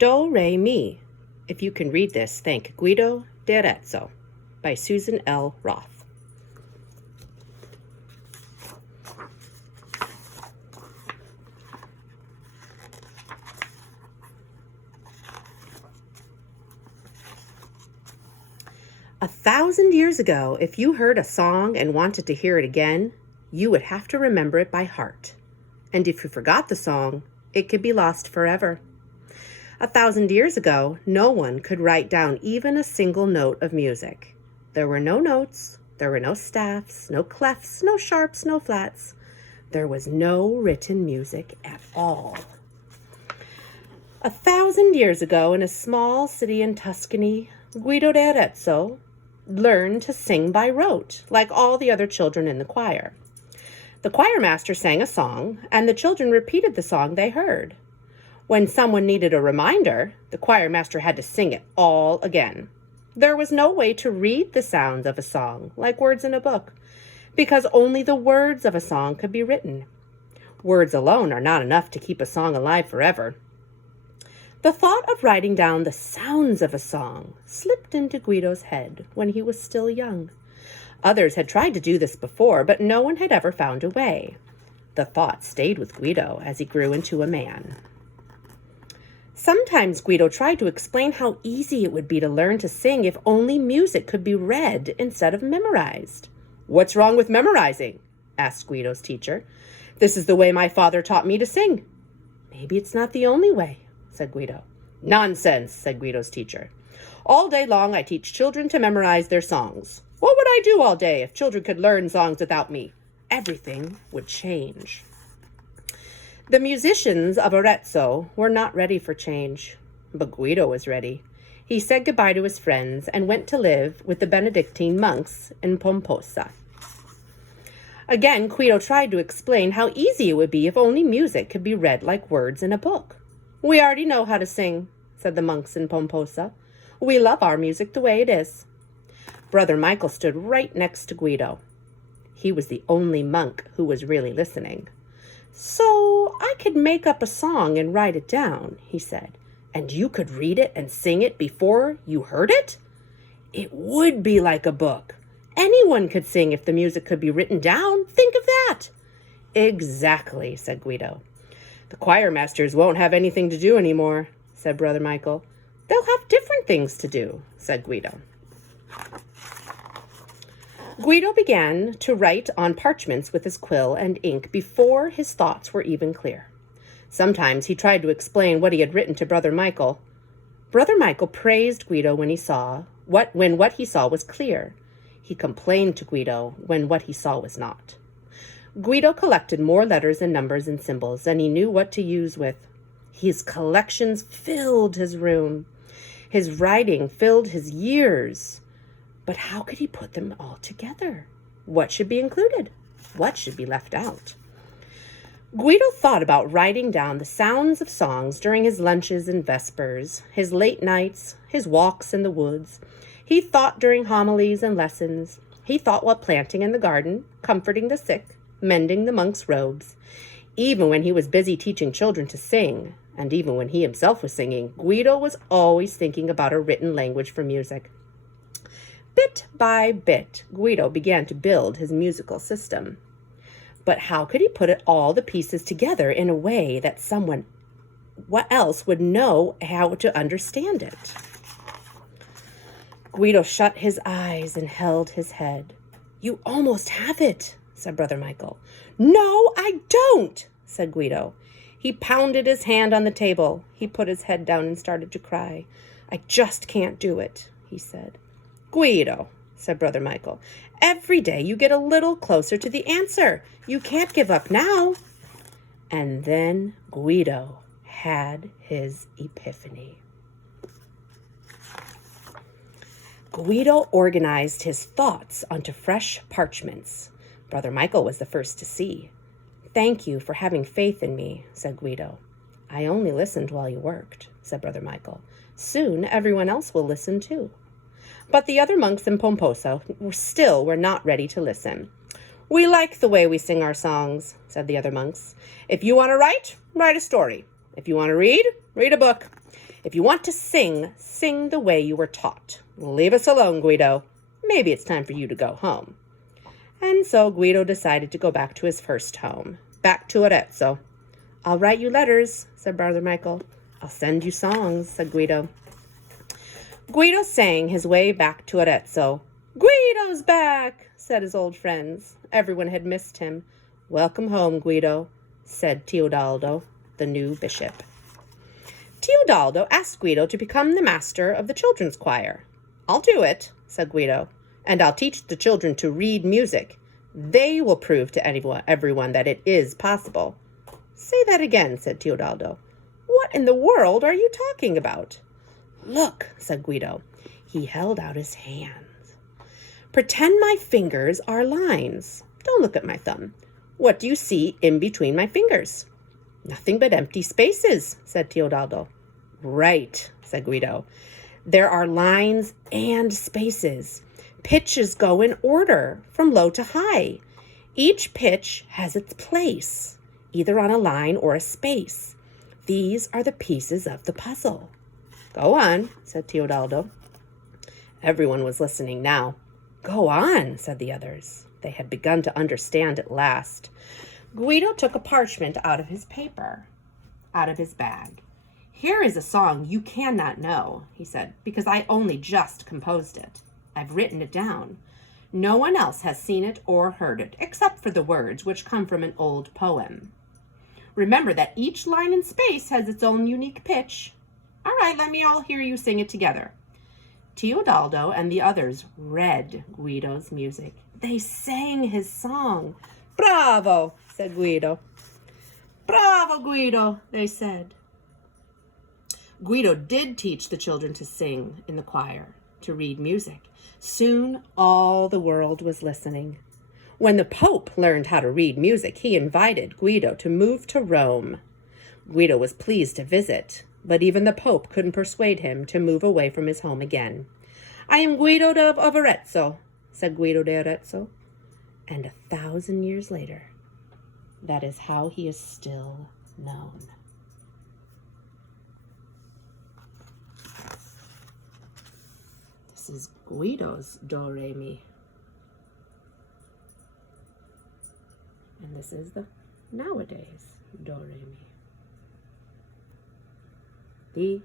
Do, Re, Mi. If you can read this, thank Guido d'Arezzo by Susan L. Roth. A 1,000 years ago, if you heard a song and wanted to hear it again, you would have to remember it by heart. And if you forgot the song, it could be lost forever. 1,000 years ago, no one could write down even a single note of music. There were no notes, there were no staffs, no clefs, no sharps, no flats. There was no written music at all. 1,000 years ago, in a small city in Tuscany, Guido d'Arezzo learned to sing by rote, like all the other children in the choir. The choir master sang a song, and the children repeated the song they heard. When someone needed a reminder, the choir master had to sing it all again. There was no way to read the sounds of a song, like words in a book, because only the words of a song could be written. Words alone are not enough to keep a song alive forever. The thought of writing down the sounds of a song slipped into Guido's head when he was still young. Others had tried to do this before, but no one had ever found a way. The thought stayed with Guido as he grew into a man. Sometimes Guido tried to explain how easy it would be to learn to sing if only music could be read instead of memorized. "What's wrong with memorizing?" asked Guido's teacher. "This is the way my father taught me to sing." "Maybe it's not the only way," said Guido. "Nonsense," said Guido's teacher. "All day long I teach children to memorize their songs. What would I do all day if children could learn songs without me? Everything would change." The musicians of Arezzo were not ready for change, but Guido was ready. He said goodbye to his friends and went to live with the Benedictine monks in Pomposa. Again, Guido tried to explain how easy it would be if only music could be read like words in a book. "We already know how to sing," said the monks in Pomposa. "We love our music the way it is." Brother Michael stood right next to Guido. He was the only monk who was really listening. "So I could make up a song and write it down," he said, "and you could read it and sing it before you heard it? It would be like a book. Anyone could sing if the music could be written down. Think of that." "Exactly," said Guido. "The choir masters won't have anything to do anymore," said Brother Michael. "They'll have different things to do," said Guido. Guido began to write on parchments with his quill and ink before his thoughts were even clear. Sometimes he tried to explain what he had written to Brother Michael. Brother Michael praised Guido when what he saw was clear. He complained to Guido when what he saw was not. Guido collected more letters and numbers and symbols than he knew what to use with. His collections filled his room. His writing filled his years. But how could he put them all together? What should be included? What should be left out? Guido thought about writing down the sounds of songs during his lunches and vespers, his late nights, his walks in the woods. He thought during homilies and lessons. He thought while planting in the garden, comforting the sick, mending the monks' robes. Even when he was busy teaching children to sing, and even when he himself was singing, Guido was always thinking about a written language for music. Bit by bit, Guido began to build his musical system. But how could he put all the pieces together in a way that someone else would know how to understand it? Guido shut his eyes and held his head. "You almost have it," said Brother Michael. "No, I don't," said Guido. He pounded his hand on the table. He put his head down and started to cry. "I just can't do it," he said. "Guido," said Brother Michael, "every day you get a little closer to the answer. You can't give up now." And then Guido had his epiphany. Guido organized his thoughts onto fresh parchments. Brother Michael was the first to see. "Thank you for having faith in me," said Guido. "I only listened while you worked," said Brother Michael. "Soon everyone else will listen too." But the other monks in Pomposa were not ready to listen. "We like the way we sing our songs," said the other monks. "If you want to write, write a story. If you want to read, read a book. If you want to sing, sing the way you were taught. Leave us alone, Guido. Maybe it's time for you to go home." And so Guido decided to go back to his first home, back to Arezzo. "I'll write you letters," said Brother Michael. "I'll send you songs," said Guido. Guido sang his way back to Arezzo. "Guido's back," said his old friends. Everyone had missed him. "Welcome home, Guido," said Teodaldo, the new bishop. Teodaldo asked Guido to become the master of the children's choir. "I'll do it," said Guido, "and I'll teach the children to read music. They will prove to everyone that it is possible." "Say that again," said Teodaldo. "What in the world are you talking about?" "Look," said Guido. He held out his hands. "Pretend my fingers are lines. Don't look at my thumb. What do you see in between my fingers?" "Nothing but empty spaces," said Teodaldo. "Right," said Guido. "There are lines and spaces. Pitches go in order, from low to high. Each pitch has its place, either on a line or a space. These are the pieces of the puzzle." "Go on," said Teodaldo. Everyone was listening now. "Go on," said the others. They had begun to understand at last. Guido took a parchment out of his bag. "Here is a song you cannot know," he said, "because I only just composed it. I've written it down. No one else has seen it or heard it, except for the words, which come from an old poem. Remember that each line and space has its own unique pitch. All right, let me all hear you sing it together." Teodaldo and the others read Guido's music. They sang his song. "Bravo," said Guido. "Bravo, Guido," they said. Guido did teach the children to sing in the choir, to read music. Soon all the world was listening. When the Pope learned how to read music, he invited Guido to move to Rome. Guido was pleased to visit, but even the Pope couldn't persuade him to move away from his home again. "I am Guido of Arezzo," said Guido de Arezzo. And 1,000 years later, that is how he is still known. This is Guido's Do Re Mi. And this is the nowadays Do Re Mi. The